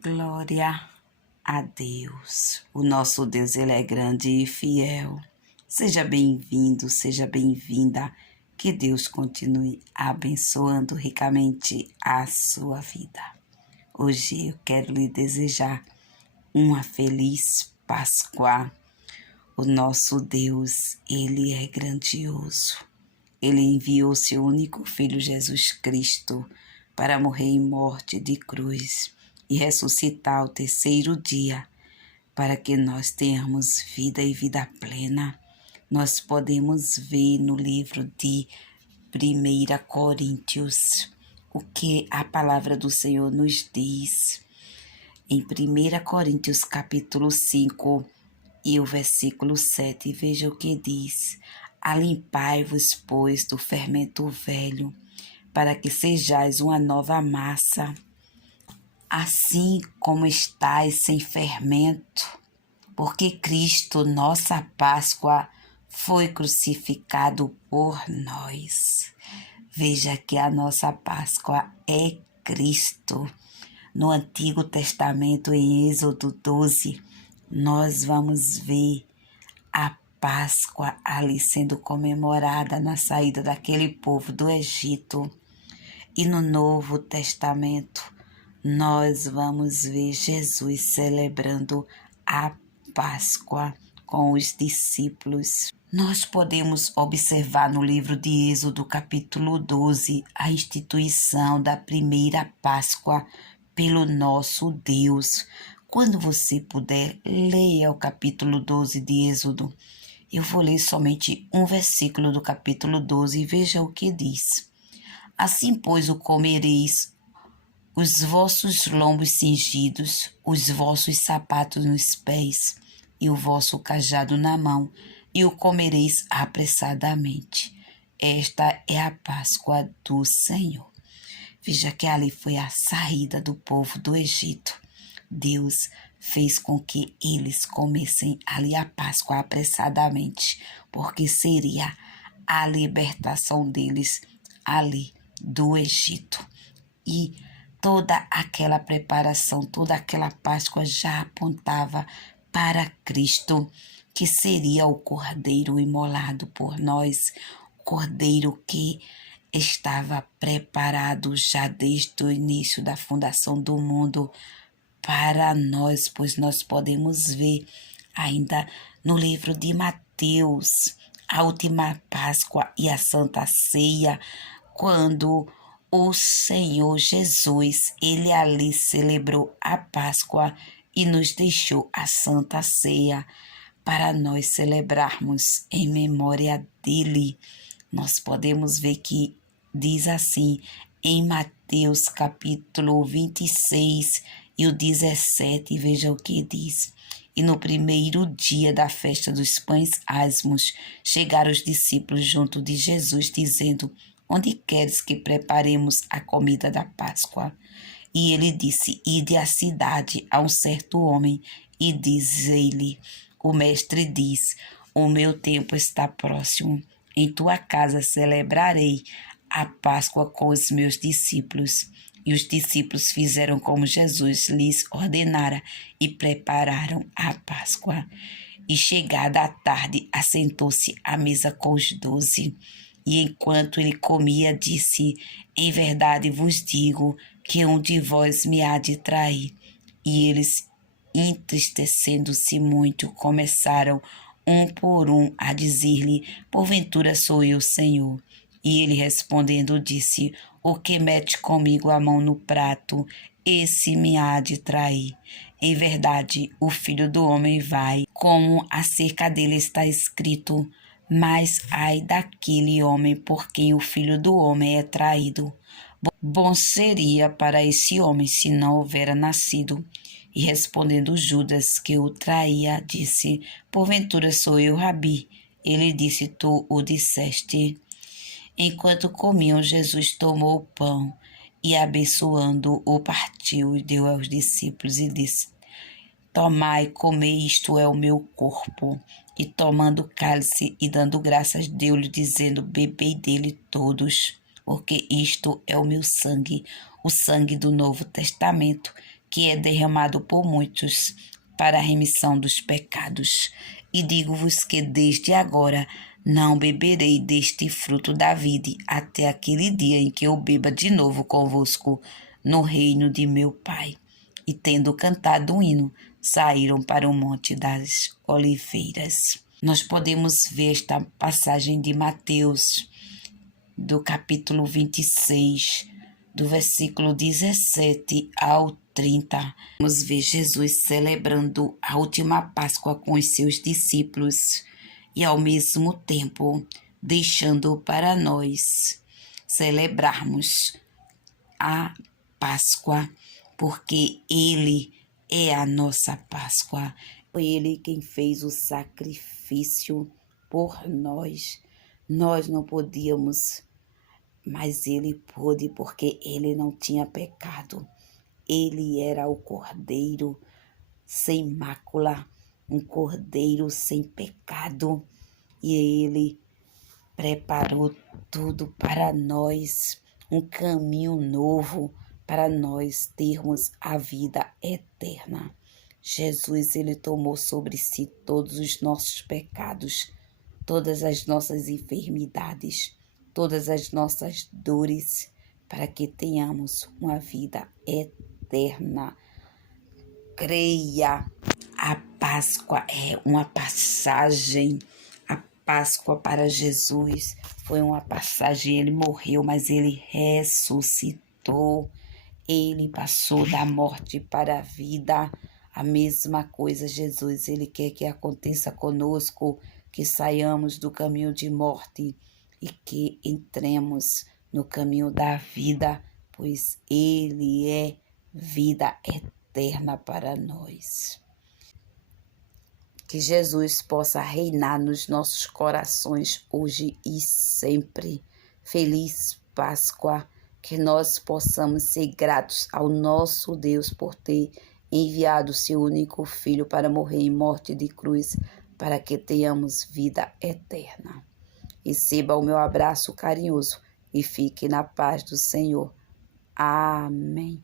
Glória a Deus. O nosso Deus, Ele é grande e fiel. Seja bem-vindo, seja bem-vinda. Que Deus continue abençoando ricamente a sua vida. Hoje eu quero lhe desejar uma feliz Páscoa. O nosso Deus, Ele é grandioso. Ele enviou seu único Filho Jesus Cristo para morrer em morte de cruz e ressuscitar ao terceiro dia, para que nós tenhamos vida e vida plena. Nós podemos ver no livro de 1 Coríntios o que a palavra do Senhor nos diz. Em 1 Coríntios capítulo 5 e o versículo 7, veja o que diz: Alimpai-vos, pois, do fermento velho, para que sejais uma nova massa, assim como estáis sem fermento, porque Cristo, nossa Páscoa, foi crucificado por nós. Veja que a nossa Páscoa é Cristo. No Antigo Testamento, em Êxodo 12, nós vamos ver a Páscoa ali sendo comemorada na saída daquele povo do Egito. E no Novo Testamento, nós vamos ver Jesus celebrando a Páscoa com os discípulos. Nós podemos observar no livro de Êxodo, capítulo 12, a instituição da primeira Páscoa pelo nosso Deus. Quando você puder, leia o capítulo 12 de Êxodo. Eu vou ler somente um versículo do capítulo 12 e veja o que diz. Assim, pois, o comereis, os vossos lombos cingidos, os vossos sapatos nos pés e o vosso cajado na mão, e o comereis apressadamente. Esta é a Páscoa do Senhor. Veja que ali foi a saída do povo do Egito. Deus fez com que eles comessem ali a Páscoa apressadamente, porque seria a libertação deles ali do Egito. E toda aquela preparação, toda aquela Páscoa já apontava para Cristo, que seria o Cordeiro imolado por nós, o Cordeiro que estava preparado já desde o início da fundação do mundo para nós, pois nós podemos ver ainda no livro de Mateus, a última Páscoa e a Santa Ceia, quando o Senhor Jesus, ele ali celebrou a Páscoa e nos deixou a Santa Ceia para nós celebrarmos em memória dele. Nós podemos ver que diz assim em Mateus capítulo 26 e o 17, veja o que diz. E no primeiro dia da festa dos pães asmos, chegaram os discípulos junto de Jesus, dizendo: Onde queres que preparemos a comida da Páscoa? E ele disse: Ide à cidade a um certo homem, e diz-lhe: O mestre diz: O meu tempo está próximo. Em tua casa celebrarei a Páscoa com os meus discípulos. E os discípulos fizeram como Jesus lhes ordenara e prepararam a Páscoa. E chegada a tarde, assentou-se à mesa com os 12. E enquanto ele comia, disse: Em verdade vos digo que um de vós me há de trair. E eles, entristecendo-se muito, começaram um por um a dizer-lhe: Porventura sou eu, Senhor? E ele respondendo disse: O que mete comigo a mão no prato, esse me há de trair. Em verdade, o Filho do Homem vai, como acerca dele está escrito, mas ai daquele homem por quem o Filho do Homem é traído. Bom seria para esse homem se não houvera nascido. E respondendo Judas, que o traía, disse: Porventura sou eu, Rabi? Ele disse: Tu o disseste. Enquanto comiam, Jesus tomou o pão e, abençoando, o partiu e deu aos discípulos e disse: Tomai, comei, isto é o meu corpo. E tomando o cálice e dando graças, deu-lhe, dizendo: Bebei dele todos, porque isto é o meu sangue, o sangue do Novo Testamento, que é derramado por muitos para a remissão dos pecados. E digo-vos que desde agora não beberei deste fruto da vide até aquele dia em que eu beba de novo convosco no reino de meu Pai. E tendo cantado um hino, saíram para o Monte das Oliveiras. Nós podemos ver esta passagem de Mateus, do capítulo 26, do versículo 17 ao 30. Vamos ver Jesus celebrando a última Páscoa com os seus discípulos e, ao mesmo tempo, deixando para nós celebrarmos a Páscoa, porque Ele é a nossa Páscoa. Foi Ele quem fez o sacrifício por nós. Nós não podíamos, mas Ele pôde, porque Ele não tinha pecado. Ele era o Cordeiro sem mácula, um Cordeiro sem pecado. E Ele preparou tudo para nós, um caminho novo para nós termos a vida eterna. Jesus, Ele tomou sobre si todos os nossos pecados, todas as nossas enfermidades, todas as nossas dores, para que tenhamos uma vida eterna. Creia, a Páscoa é uma passagem. A Páscoa para Jesus foi uma passagem. Ele morreu, mas ele ressuscitou. Ele passou da morte para a vida. A mesma coisa, Jesus, Ele quer que aconteça conosco, que saiamos do caminho de morte e que entremos no caminho da vida, pois Ele é vida eterna para nós. Que Jesus possa reinar nos nossos corações hoje e sempre. Feliz Páscoa, que nós possamos ser gratos ao nosso Deus por ter enviado seu único Filho para morrer em morte de cruz, para que tenhamos vida eterna. Receba o meu abraço carinhoso e fique na paz do Senhor. Amém.